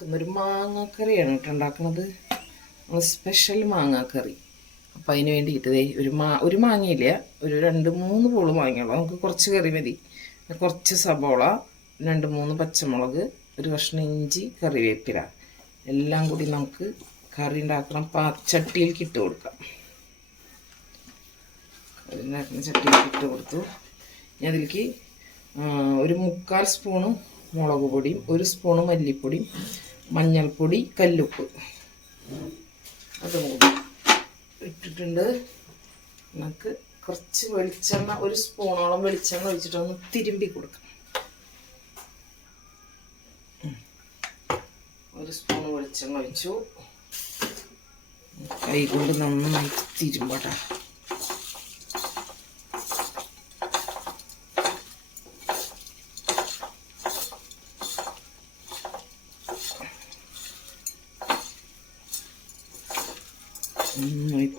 നമുക്കിന്നൊരു മാങ്ങാക്കറിയാണ് കേട്ടോ ഉണ്ടാക്കുന്നത്. സ്പെഷ്യൽ മാങ്ങാക്കറി. അപ്പം അതിന് വേണ്ടിയിട്ട് ഒരു മാങ്ങയില്ല, ഒരു 2-3 പൂള് മാങ്ങയുള്ളൂ. നമുക്ക് കുറച്ച് കറി മതി. കുറച്ച് സബോള, 2-3 പച്ചമുളക്, ഒരു കഷ്ണം ഇഞ്ചി, കറിവേപ്പില എല്ലാം കൂടി നമുക്ക് കറി ഉണ്ടാക്കണം. ചട്ടിയിലേക്ക് ഇട്ട് കൊടുക്കാം. കറി ഉണ്ടാക്കുന്ന ചട്ടിയിലേക്ക് ഇട്ട് കൊടുത്തു. ഞാൻ അതിലേക്ക് ഒരു 3/4 സ്പൂണ് മുളക് പൊടിയും 1 സ്പൂണ് മല്ലിപ്പൊടിയും മഞ്ഞൾപ്പൊടി, കല്ലുപ്പ് അതും കൂടി ഇട്ടിട്ടുണ്ട്. നമുക്ക് കുറച്ച് വെളിച്ചെണ്ണ, 1 സ്പൂണോളം വെളിച്ചെണ്ണ ഒഴിച്ചിട്ടൊന്ന് തിരുമ്പി കൊടുക്കാം. 1 സ്പൂൺ വെളിച്ചെണ്ണ ഒഴിച്ചു. കൈ കൊണ്ട് നന്നായി തിരുമ്പട്ടെ.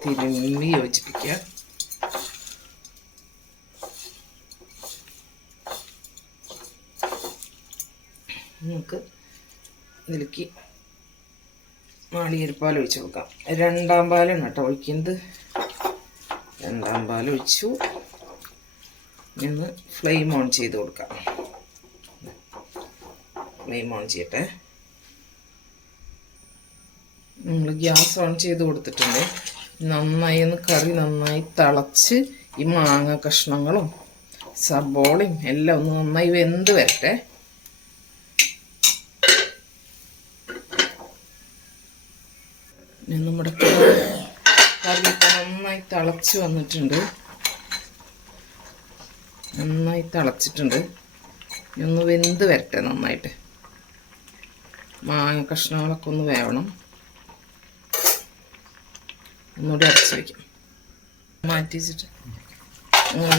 തിരുമ്പി യോജിപ്പിക്കുക. നമുക്ക് ഇതിലേക്ക് നാളികേരപ്പാൽ ഒഴിച്ച് കൊടുക്കാം. 2-ാം പാലാണ് കേട്ടോ ഒഴിക്കുന്നത്. 2-ാം പാൽ ഒഴിച്ചു. ഇന്ന് ഫ്ലെയിം ഓൺ ചെയ്ത് കൊടുക്കാം. ഫ്ലെയിം ഓൺ ചെയ്യട്ടെ. നമ്മൾ ഗ്യാസ് ഓൺ ചെയ്ത് കൊടുത്തിട്ടുണ്ട്. നന്നായി കറി നന്നായി തിളച്ച് ഈ മാങ്ങ കഷ്ണങ്ങളും സബോളയും എല്ലാം ഒന്ന് നന്നായി വെന്ത് വരട്ടെ. നമ്മുടെ കറി നന്നായി തിളച്ച് വന്നിട്ടുണ്ട്. നന്നായി തിളച്ചിട്ടുണ്ട്. ഒന്ന് വെന്ത് വരട്ടെ നന്നായിട്ട്. മാങ്ങ കഷ്ണങ്ങളൊക്കെ ഒന്ന് വേവണം. ഒന്നുകൂടി അടച്ച് വയ്ക്കാം. മാറ്റി വെച്ചിട്ട്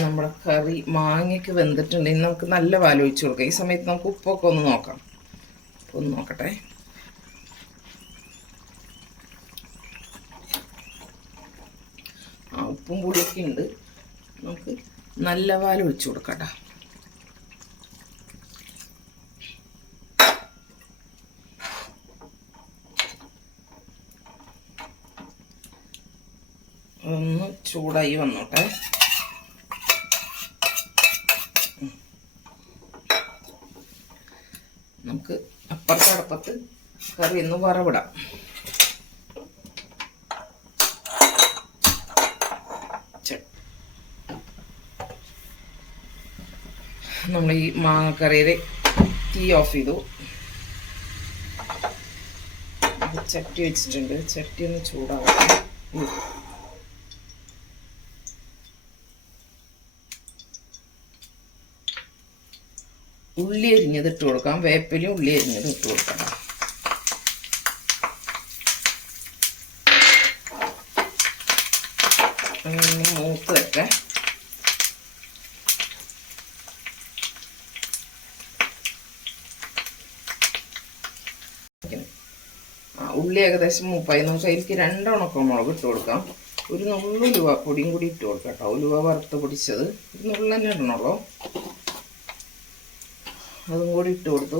നമ്മുടെ കറി മാങ്ങയ്ക്ക് വെന്തിട്ടുണ്ടെങ്കിൽ നമുക്ക് നല്ല പാൽ ഒഴിച്ച് കൊടുക്കാം. ഈ സമയത്ത് നമുക്ക് ഉപ്പൊക്കെ ഒന്ന് നോക്കാം. ഒന്ന് നോക്കട്ടെ. ഉപ്പും പൊടിയൊക്കെ ഉണ്ട്. നമുക്ക് നല്ല പാൽ ഒഴിച്ച് കൊടുക്കാം കേട്ടോ. ഒന്ന് ചൂടായി വന്നോട്ടെ. നമുക്ക് അപ്പുറത്തെ അടുപ്പത്ത് കറി ഒന്ന് വറവിടാം. നമ്മൾ ഈ മാങ്ങക്കറിയുടെ തീ ഓഫ് ചെയ്തു. ചട്ടി വെച്ചിട്ടുണ്ട്. ചട്ടി ഒന്ന് ചൂടാവട്ടെ. ഉള്ളി അരിഞ്ഞത് ഇട്ട് കൊടുക്കാം. വേപ്പിലും ഉള്ളി അരിഞ്ഞത് ഇട്ട് കൊടുക്കാം. മൂത്ത് വെക്കെ. ഉള്ളി ഏകദേശം മൂപ്പായി. നമുക്ക് അതിലേക്ക് 2 ഉണക്കമുളക് ഇട്ട് കൊടുക്കാം. ഒരു നുള്ളു ഉലുവ പൊടിയും കൂടി ഇട്ട് കൊടുക്കാം കേട്ടോ. ഉലുവ വറുത്ത് പൊടിച്ചത് ഒരു നുള്ളു തന്നെ ഇടണുള്ളൂ. അതും കൂടി ഇട്ട് കൊടുത്തു.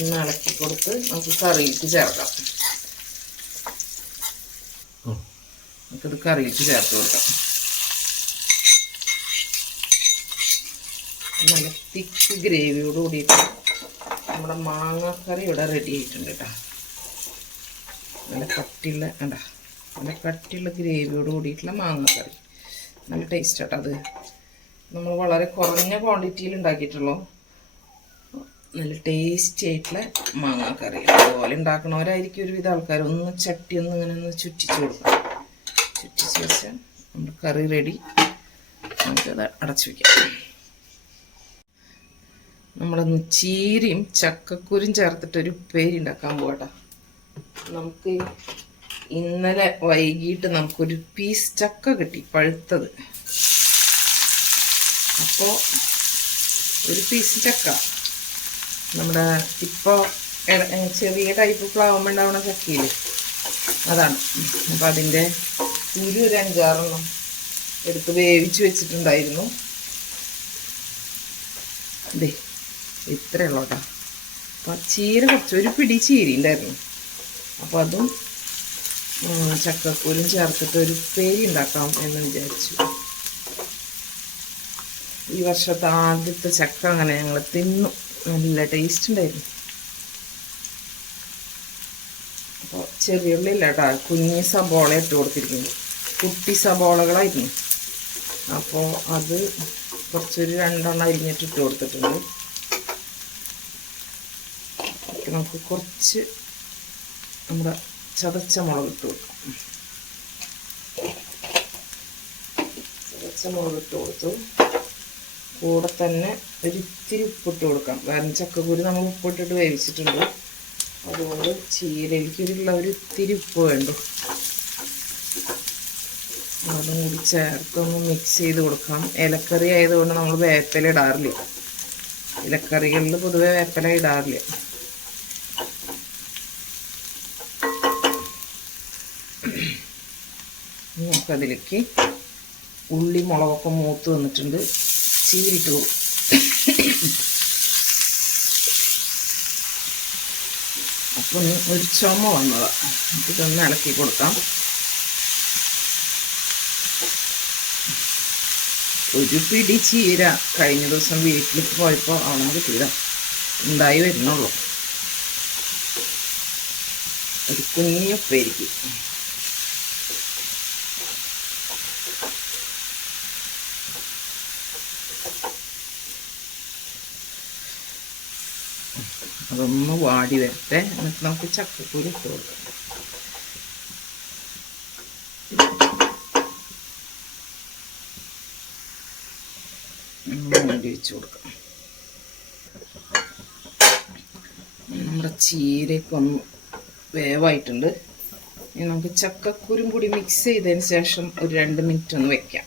ഒന്ന് ഇളക്കി കൊടുത്ത് നമുക്ക് കറിയിലേക്ക് ചേർക്കാം. നമുക്കിത് കറിയിലേക്ക് ചേർത്ത് കൊടുക്കാം. നല്ല തിക്ക് ഗ്രേവിയോട് കൂടിയിട്ട് നമ്മുടെ മാങ്ങാക്കറി ഇവിടെ റെഡി ആയിട്ടുണ്ട് കേട്ടോ. നല്ല കട്ടിയുള്ള ഗ്രേവിയോട് കൂടിയിട്ടുള്ള മാങ്ങാക്കറി. നല്ല ടേസ്റ്റ് കേട്ടോ. അത് നമ്മൾ വളരെ കുറഞ്ഞ ക്വാണ്ടിറ്റിയിൽ ഉണ്ടാക്കിയിട്ടുള്ളൂ. നല്ല ടേസ്റ്റി ആയിട്ടുള്ള മാങ്ങാക്കറി. അതുപോലെ ഉണ്ടാക്കണവരായിരിക്കും ഒരുവിധ ആൾക്കാർ. ഒന്ന് ചട്ടി ഇങ്ങനെ ഒന്ന് ചുറ്റിച്ച് കൊടുക്കാം. ചുറ്റിച്ച് വെച്ചാൽ നമ്മുടെ കറി റെഡി. നമുക്കത് അടച്ചു വയ്ക്കാം. നമ്മളൊന്ന് ചീരയും ചക്കക്കുരും ചേർത്തിട്ടൊരു ഉപ്പേരി ഉണ്ടാക്കാൻ പോകട്ടെ. നമുക്ക് ഇന്നലെ വൈകിട്ട് നമുക്കൊരു പീസ് ചക്ക കിട്ടി, പഴുത്തത്. അപ്പോൾ ഒരു പീസ് ചക്ക നമ്മുടെ ഇപ്പോൾ ചെറിയ ടൈപ്പ് പ്ലാവുമ്പോൾ ഉണ്ടാവുന്ന ചക്കയില്ലേ, അതാണ്. അപ്പം അതിൻ്റെ ഒരു 5-6 എടുത്ത് വേവിച്ച് വെച്ചിട്ടുണ്ടായിരുന്നു. ഇത്രയുള്ളൂ കേട്ടോ. അപ്പം ചീര ഒരു പിടി ചീര ഉണ്ടായിരുന്നു. അപ്പോൾ അതും ചക്കക്കൂരും ചേർത്തിട്ട് ഒരു ഉപ്പേരി ഉണ്ടാക്കാം എന്ന് വിചാരിച്ചു. ഈ വർഷത്തെ ആദ്യത്തെ ചക്ക അങ്ങനെ ഞങ്ങൾ തിന്നു. നല്ല ടേസ്റ്റ് ഉണ്ടായിരുന്നു. അപ്പോൾ ചെറിയ ഉള്ളി ഇല്ല കേട്ടോ, കുഞ്ഞി സബോള ഇട്ട് കൊടുത്തിരിക്കുന്നു. കുട്ടി സബോളകളായിരുന്നു. അപ്പോൾ അത് കുറച്ചൊരു 2 എണ്ണം അരിഞ്ഞിട്ട് ഇട്ട് കൊടുത്തിട്ടുണ്ട്. നമുക്ക് കുറച്ച് നമ്മുടെ ചതച്ച മുളക് ഇട്ട് കൊടുക്കാം. ചതച്ച മുളക് ഇട്ട് കൊടുത്തു. കൂടെ തന്നെ ഒരിത്തിരി ഉപ്പിട്ട് കൊടുക്കാം. കാരണം ചക്കക്കുരു നമ്മൾ ഉപ്പിട്ടിട്ട് വേവിച്ചിട്ടുണ്ട്. അതുകൊണ്ട് ചീരയിലേക്കുള്ള ഒരു ഇത്തിരി ഉപ്പ് വേണ്ടു. അതും കൂടി ചേർത്തൊന്ന് മിക്സ് ചെയ്ത് കൊടുക്കാം. ഇലക്കറി ആയതുകൊണ്ട് നമ്മൾ വേപ്പില ഇടാറില്ല. ഇലക്കറികളിൽ പൊതുവെ വേപ്പില ഇടാറില്ല. നമുക്കതിലേക്ക് ഉള്ളി മുളകൊക്കെ മൂത്ത് വന്നിട്ടുണ്ട്. ചീരിട്ട് പോകും. അപ്പം ഒരു ചുമ വന്നതാണ്. ഇതൊന്ന് ഇളക്കി കൊടുക്കാം. ഒരു പിടി ചീര കഴിഞ്ഞ ദിവസം വീട്ടിൽ പോയപ്പോൾ അവിടെ കിട്ടിയതാ, ഉണ്ടായി വരുന്നുള്ളൂ. ഒരു കുഞ്ഞുപ്പേരിക്ക് അതൊന്ന് വാടി വരട്ടെ. എന്നിട്ട് നമുക്ക് ചക്കക്കുരു ഇട്ട് കൊടുക്കാം. വേണ്ടി വെച്ച് കൊടുക്കാം. നമ്മുടെ ചീരയൊക്കെ ഒന്ന് വേവായിട്ടുണ്ട്. ഇനി നമുക്ക് ചക്കക്കുരും കൂടി മിക്സ് ചെയ്തതിന് ശേഷം ഒരു 2 മിനിറ്റ് ഒന്ന് വെക്കാം.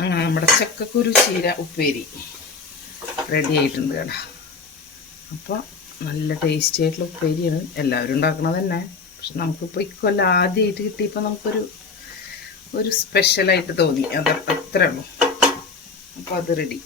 അങ്ങനെ നമ്മുടെ ചക്കക്കുരു ചീര ഉപ്പേരി റെഡി ആയിട്ടുണ്ട് കേട്ടോ. അപ്പോൾ നല്ല ടേസ്റ്റി ആയിട്ടുള്ള ഉപ്പേരിയാണ്. എല്ലാവരും ഉണ്ടാക്കണത് തന്നെ. പക്ഷെ നമുക്കിപ്പോൾ ഇക്കൊല്ലം ആദ്യമായിട്ട് കിട്ടിയപ്പോൾ നമുക്കൊരു സ്പെഷ്യലായിട്ട് തോന്നി. അത്രേ ഉള്ളൂ. അപ്പോൾ അത് റെഡി.